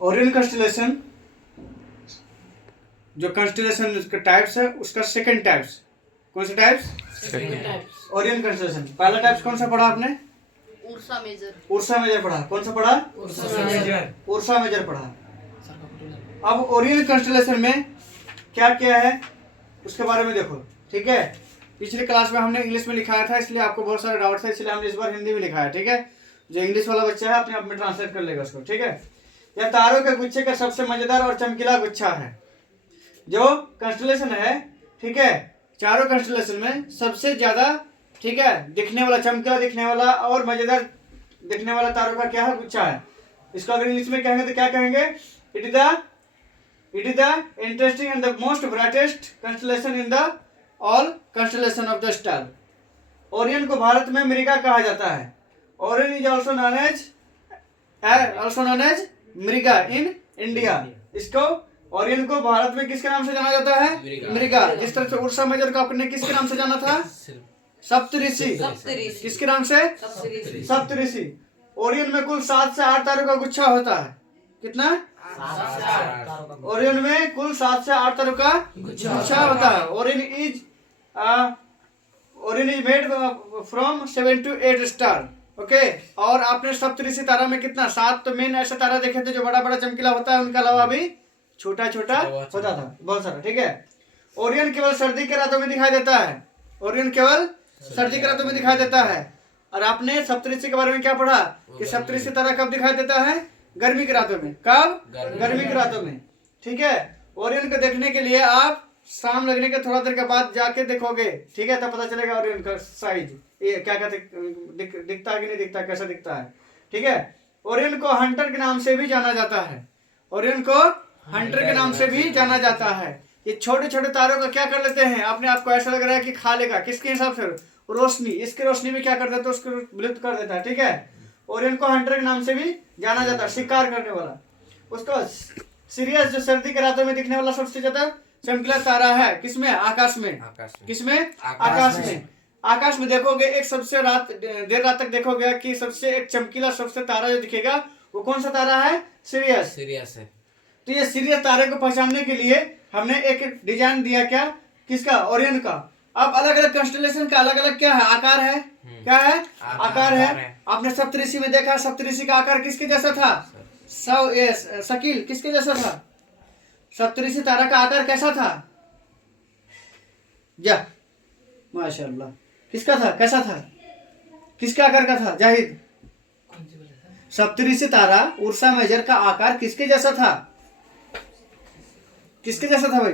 Orion कंस्टेलेशन जो कंस्टेलेशन का types है उसका सेकंड टाइप्स कौन सा टाइप्स? ओरियन कंस्टेलेशन। पहला टाइप्स कौन सा पढ़ा आपने? Ursa major. उर्सा मेजर पढ़ा। कौन सा पढ़ा? उर्सा मेजर पढ़ा। अब ओरियन कंस्टेलेशन में क्या क्या है उसके बारे में देखो, ठीक है। पिछले क्लास में हमने इंग्लिश में लिखाया था, इसलिए आपको बहुत सारे डाउट है, इसलिए हमने इस बार हिंदी में लिखा है, ठीक है। जो इंग्लिश वाला बच्चा है अपने आप में ट्रांसलेट कर लेगा उसको, ठीक है। यह तारों के गुच्छे का सबसे मजेदार और चमकीला गुच्छा है। जो कंस्टेलेशन है, ठीक है, चारों कंस्टेलेशन में सबसे ज्यादा, ठीक है, दिखने वाला, चमकीला दिखने वाला और मजेदार दिखने वाला तारों का क्या है? गुच्छा है। इसको अगर इंग्लिश में कहेंगे तो क्या कहेंगे? It is the interesting and the most brightest constellation in the all constellation of the star. Orion को भारत में मृगा कहा जाता है। Orion is also known as Mriga in India. इसको ओरियन को भारत में किसके नाम से जाना जाता है? मृगा। जिस तरह से उर्सा मेजर को आपने किसके नाम से जाना था? सप्तऋषि। किसके नाम से? सप्तऋषि। ओरियन में कुल 7 से 8 तारों का गुच्छा होता है। कितना? ओरियन में कुल 7 से 8 तारों का गुच्छा होता है। Orion is made from 7 to 8 star. Okay. और आपने सप्तऋषि तारा में कितना? 7 तो मेन ऐसा तारा देखे थे जो बड़ा बड़ा चमकीला होता है, उनके अलावा भी छोटा छोटा होता था, बहुत सारा, ठीक है। ओरियन केवल सर्दी के रातों में दिखाई देता है। ओरियन केवल सर्दी के रातों में दिखाई देता है। और आपने सप्तऋषि के बारे में क्या पढ़ा कि सप्तऋषि तारा कब दिखाई देता है? गर्मी के रातों में। कब? गर्मी के रातों में, ठीक है। ओरियन को देखने के लिए आप शाम लगने के थोड़ा देर के बाद जाके देखोगे, ठीक है, तब पता चलेगा ओरियन का साइज, ये क्या कहते, दिखता है कि नहीं दिखता, कैसा दिखता है, ठीक है। ओरियन को हंटर के नाम से भी जाना जाता है। ओरियन को हंटर के नाम से भी जाना जाता है। ये छोटे छोटे तारों का क्या कर लेते हैं? अपने आप को ऐसा लग रहा है कि खा लेगा, किसके हिसाब से? रोशनी। इसकी रोशनी में क्या कर देता है? उसको विलुप्त कर देता है, ठीक है। ओरियन को हंटर के नाम से भी जाना जाता है, शिकार करने वाला। उसको सीरियस जो सर्दी के रातों में दिखने वाला सबसे ज्यादा चमकीला तारा है किसमें? आकाश में। किसमें? आकाश में। आकाश में देखोगे एक सबसे देर रात तक देखोगे कि सबसे एक चमकीला सबसे तारा जो दिखेगा वो कौन सा तारा है? सीरियस है। तो ये सीरियस तारे को पहचानने के लिए हमने एक डिजाइन दिया, क्या? किसका? ओरियन का। अब अलग अलग कंस्टेलेशन का अलग अलग क्या है? आकार है। क्या है? आकार है। आपने सप्तऋषि में देखा, सप्तऋषि का आकार किसके जैसा था? शकील किसके जैसा था? सप्तऋषि तारा का आकार कैसा था? जा माशाल्लाह, किसका था? कैसा था? किसके आकार का था? जाहिद। सप्तऋषि तारा उर्सा मेजर का आकार किसके जैसा था? किसके जैसा था भाई?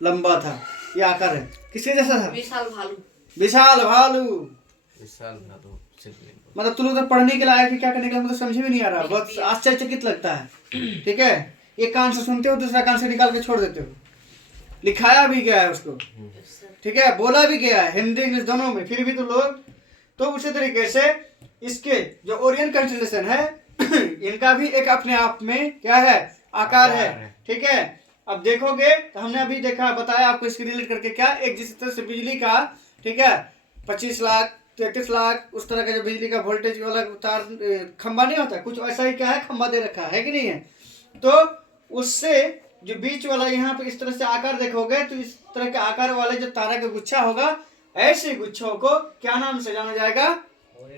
लंबा था। ये आकार है किसके जैसा था? विशाल भालू। मतलब तुम लोग तो पढ़ने के लिए आया कि क्या करने के लिए, मुझे समझ में नहीं आ रहा, बहुत आश्चर्यचकित लगता है, ठीक है। एक कान से सुनते हो, दूसरा कान से निकाल के छोड़ देते हो। लिखाया भी गया है उसको, ठीक है, बोला भी गया है हिंदी इंग्लिश दोनों में, फिर भी तो लोग। तो उसी तरीके से इसके जो ओरियन कंस्टेलेशन है इनका भी एक अपने आप में क्या है? आकार है, ठीक है। अब देखोगे तो हमने अभी देखा, बताया आपको इसकी रिलेट करके क्या, एक जिस तरह से बिजली का, ठीक है, 25 लाख 33 लाख उस तरह का जो बिजली का वोल्टेज वाला तार खंबा नहीं होता, कुछ ऐसा ही क्या है, खंबा दे रखा है कि नहीं है। तो उससे जो बीच वाला यहाँ पे इस तरह से आकार देखोगे तो इस तरह के आकार वाले जो तारा का गुच्छा होगा, ऐसे गुच्छों को क्या नाम से जाना जाएगा?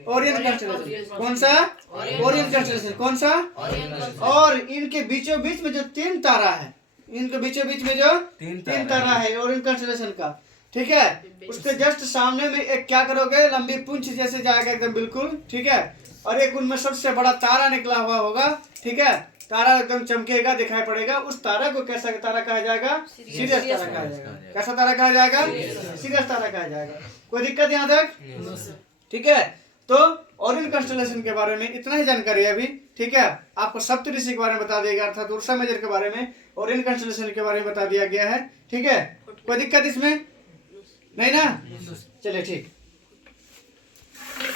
ओरियन कंस्टेलेशन। कौन सा? ओरियन कंस्टेलेशन। कौन सा? और इनके बीचों बीच में जो 3 तारा है, इनके बीचों बीच में जो 3 तारा है ओरियन कंस्टेलेशन का, ठीक है। उसके जस्ट सामने में एक क्या करोगे? लंबी पूंछ जैसे जाएगा एकदम बिल्कुल, ठीक है। और एक उनमें सबसे बड़ा तारा निकला हुआ होगा, ठीक है। तारा एकदम चमकेगा, दिखाई पड़ेगा। उस तारा को कैसा तारा कहा जाएगा? सीरियस तारा कहा जाएगा। कैसा तारा कहा जाएगा? सीरियस तारा कहा जाएगा। कोई दिक्कत यहाँ तक? ठीक है। तो ओरियन कंस्टेलेशन के बारे में इतना ही जानकारी है अभी, ठीक है। आपको सप्तऋषि के बारे में बता दिया गया, अर्थात उर्सा मेजर के बारे में, ओरियन कंस्टेलेशन के बारे में बता दिया गया है, ठीक है। कोई दिक्कत इसमें नहीं ना? चलिए ठीक।